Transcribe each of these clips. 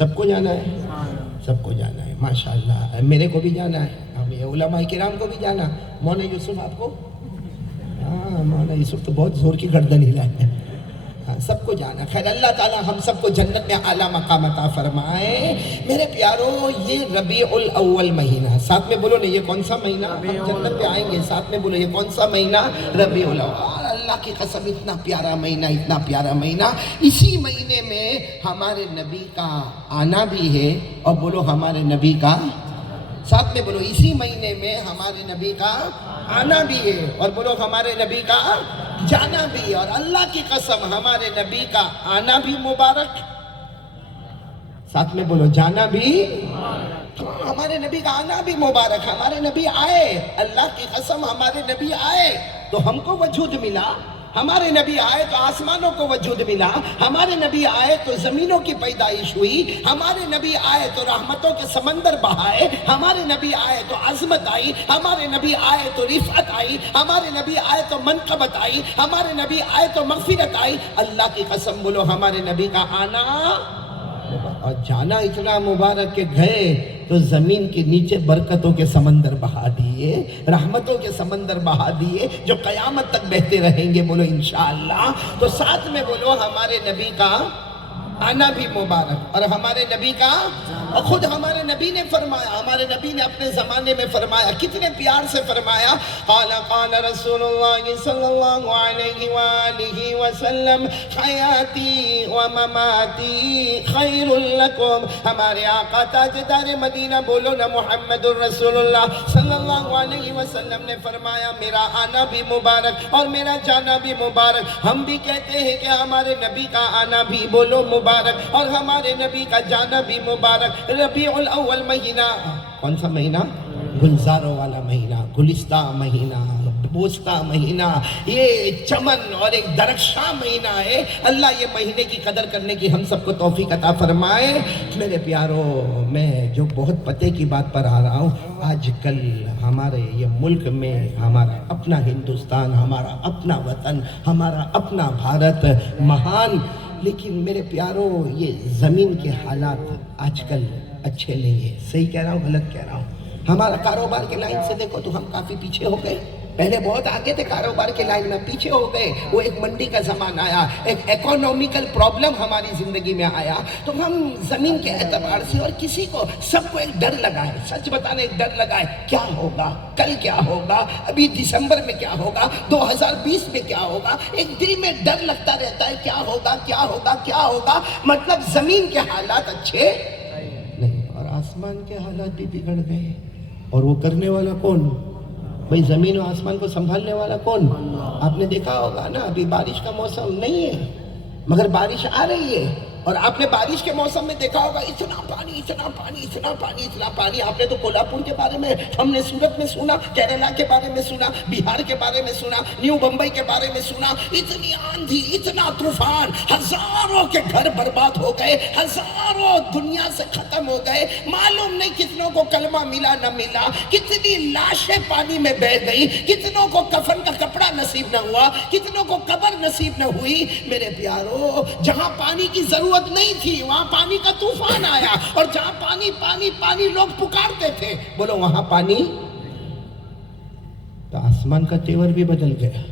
سب کو جانا ہے، سب کو جانا ہے ماشاءاللہ. میرے کو بھی جانا ہے، ہمیں علماء کرام کو بھی جانا. مولانا یوسف آپ کو؟ ہاں مولانا یوسف تو بہت زور کی گردن ہلائے ہیں. سب کو جانا. خیر اللہ تعالی ہم سب کو جنت میں اعلیٰ مقام عطا فرمائے. میرے پیارو یہ ربیع الاول مہینہ، ساتھ میں بولو نا یہ کون سا مہینہ؟ ہم جنت پہ آئیں گے، ساتھ میں بولو یہ کون سا مہینہ؟ ربیع الاول. اللہ کی قسم اتنا پیارا مہینہ، اتنا پیارا مہینہ. اسی مہینے میں ہمارے نبی کا آنا بھی ہے، اور بولو ہمارے نبی کا، ساتھ میں بولو اسی مہینے میں ہمارے نبی کا آنا بھی ہے، اور بولو ہمارے نبی کا جانا بھی. اور اللہ کی قسم ہمارے نبی کا آنا بھی مبارک، ساتھ میں بولو جانا بھی. ہمارے نبی کا آنا بھی مبارک. ہمارے نبی آئے، اللہ کی قسم ہمارے نبی آئے تو ہم کو وجود ملا. ہمارے نبی آئے تو آسمانوں کو وجود ملا. ہمارے نبی آئے تو زمینوں کی پیدائش ہوئی. ہمارے نبی آئے تو رحمتوں کے سمندر بہائے. ہمارے نبی آئے تو عظمت آئی. ہمارے نبی آئے تو رفعت آئی. ہمارے نبی آئے تو منقبت آئی. ہمارے نبی آئے تو مغفرت آئی. اللہ کی قسم بولو ہمارے نبی کا آنا اور جانا اتنا مبارک کہ گئے تو زمین کے نیچے برکتوں کے سمندر بہا دیے، رحمتوں کے سمندر بہا دیے جو قیامت تک بہتے رہیں گے. بولو انشاءاللہ. تو ساتھ میں بولو ہمارے نبی کا آنا بھی مبارک اور ہمارے نبی کا. اور خود ہمارے نبی نے فرمایا، ہمارے نبی نے اپنے زمانے میں فرمایا، کتنے پیار سے فرمایا. قال قال رسول اللہ صلی اللہ علیہ وآلہ وسلم حیاتی و مماتی خیر لکم. ہمارے آقا تاجدار مدینہ بولو نا محمد الرسول اللہ صلی اللہ علیہ وسلم نے فرمایا میرا آنا بھی مبارک اور میرا جانا بھی مبارک. ہم بھی کہتے ہیں کہ ہمارے نبی کا آنا بھی بولو مبارک اور ہمارے نبی کا جانا بھی مبارک. ربیع الاول مہینہ کون سا مہینہ؟ گلزاروں والا مہینہ، گلستہ مہینہ، بوستہ مہینہ، یہ چمن اور ایک درخشاں مہینہ ہے. اللہ یہ مہینے کی قدر کرنے کی ہم سب کو توفیق عطا فرمائے. میرے پیارو میں جو بہت پتے کی بات پر آ رہا ہوں، آج کل ہمارے یہ ملک میں ہمارا اپنا ہندوستان، ہمارا اپنا وطن، ہمارا اپنا بھارت مہان، لیکن میرے پیارو یہ زمین کے حالات آج کل اچھے نہیں ہیں. صحیح کہہ رہا ہوں غلط کہہ رہا ہوں؟ ہمارا کاروبار کے لائن سے دیکھو تو ہم کافی پیچھے ہو گئے. پہلے بہت آگے تھے کاروبار کے لائن میں، پیچھے ہو گئے. وہ ایک منڈی کا زمانہ آیا، ایک اکونومیکل پرابلم ہماری زندگی میں آیا، تو ہم زمین کے اعتبار سے اور کسی کو سب کو ایک ڈر لگا ہے. سچ بتانے ایک ڈر لگا ہے، کیا ہوگا کل، کیا ہوگا ابھی دسمبر میں، کیا ہوگا 2020 میں، کیا ہوگا. ایک دل میں ڈر لگتا رہتا ہے کیا ہوگا کیا ہوگا کیا ہوگا. مطلب زمین کے حالات اچھے نہیں اور آسمان کے حالات بھی بگڑ گئے. اور وہ کرنے والا کون؟ بھئی زمین و آسمان کو سنبھالنے والا کون؟ آپ نے دیکھا ہوگا نا ابھی بارش کا موسم نہیں ہے مگر بارش آ رہی ہے. اور آپ نے بارش کے موسم میں دیکھا ہوگا اتنا پانی اتنا پانی اتنا پانی اتنا پانی. آپ نے تو کولہاپور کے بارے میں، ہم نے سورت میں سنا، کیرلا کے بارے میں سنا، بہار کے بارے میں سنا، نیو بمبئی کے بارے میں سنا. اتنی آندھی، اتنا طوفان، ہزاروں کے گھر برباد ہو گئے، ہزاروں دنیا سے ختم ہو گئے. معلوم نہیں کتنوں کو کلمہ ملا نہ ملا، کتنی لاشیں پانی میں بہہ گئی، کتنوں کو کفن کا کپڑا نصیب نہ ہوا، کتنوں کو قبر نصیب نہ ہوئی. میرے پیارو جہاں پانی کی ضرورت نہیں تھی وہاں پانی کا طوفان آیا، اور جہاں پانی پانی پانی لوگ پکارتے تھے بولو وہاں پانی. تو آسمان کا تیور بھی بدل گیا.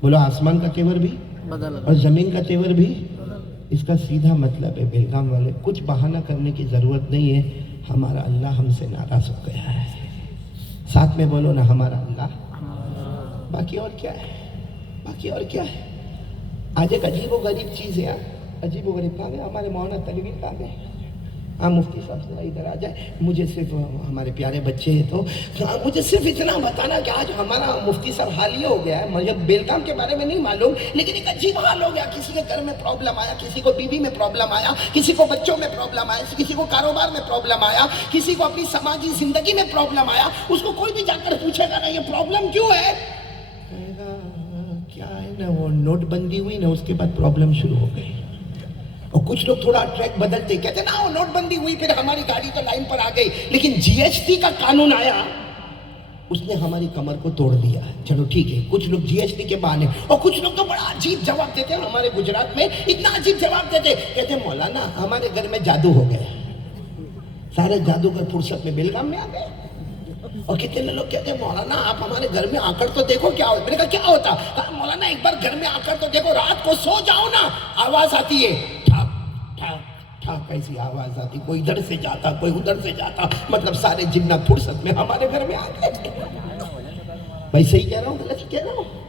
بولو آسمان کا تیور بھی بدل اور زمین کا تیور بھی. اس کا سیدھا مطلب ہے بیلگام والے کچھ بہانہ کرنے کی ضرورت نہیں ہے. ہمارا اللہ ہم سے ناراض ہو گیا ہے. ساتھ میں بولو نا ہمارا اللہ. باقی اور کیا ہے؟ باقی اور کیا ہے؟ آج ایک عجیب و غریب چیز ہے. عجیب و غریب کہاں گئے ہمارے مولانا تنویر؟ کہاں گئے؟ ہاں مفتی صاحب ذرا ادھر آ جائے. مجھے صرف ہمارے پیارے بچے ہیں تو مجھے صرف اتنا بتانا کہ آج ہمارا مفتی صاحب حال یہ ہو گیا ہے. مجھے بیلگام کے بارے میں نہیں معلوم لیکن ایک عجیب حال ہو گیا. کسی کے گھر میں پرابلم آیا، کسی کو بیوی میں پرابلم آیا، کسی کو بچوں میں پرابلم آیا، کسی کو کاروبار میں پرابلم آیا، کسی کو اپنی سماجی زندگی میں پرابلم آیا. اس کو کوئی بھی جا کر پوچھے گا نا یہ پرابلم کیوں ہے، کہے گا کیا ہے نا وہ نوٹ بندی ہوئی نا اس کے بعد پرابلم شروع ہو گئی. اور کچھ لوگ تھوڑا ٹریک بدلتے کہتے نا وہ نوٹ بندی ہوئی پھر ہماری گاڑی تو لائن پر آ گئی، لیکن جی ایس ٹی کا قانون آیا اس نے ہماری کمر کو توڑ دیا. چلو ٹھیک ہے کچھ لوگ جی ایس ٹی کے بہانے، اور کچھ لوگ تو بڑا عجیب جواب دیتے ہیں. ہمارے گجرات میں اتنا عجیب جواب دیتے، کہتے مولانا ہمارے گھر میں جادو ہو گیا. سارے جادوگر فرصت میں بیلگام میں آ گئے. اور کتنے لوگ کہتے ہیں مولانا آپ ہمارے گھر میں آ کر تو دیکھو کیا ہوتا. میں نے کہا کیا ہوتا؟ کہا مولانا ایک بار گھر میں آ کر تو دیکھو, رات کو سو جاؤ نا, آواز آتی ہے ٹھاک ٹھاک ٹھاک, ایسی آواز آتی, کوئی ادھر سے جاتا کوئی ادھر سے جاتا. مطلب سارے جنات فرصت میں ہمارے گھر میں آ گئے. بھائی صحیح کہہ رہا ہوں غلط کہہ رہا ہوں؟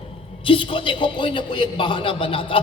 جس کو دیکھو کوئی نہ کوئی ایک بہانہ بناتا.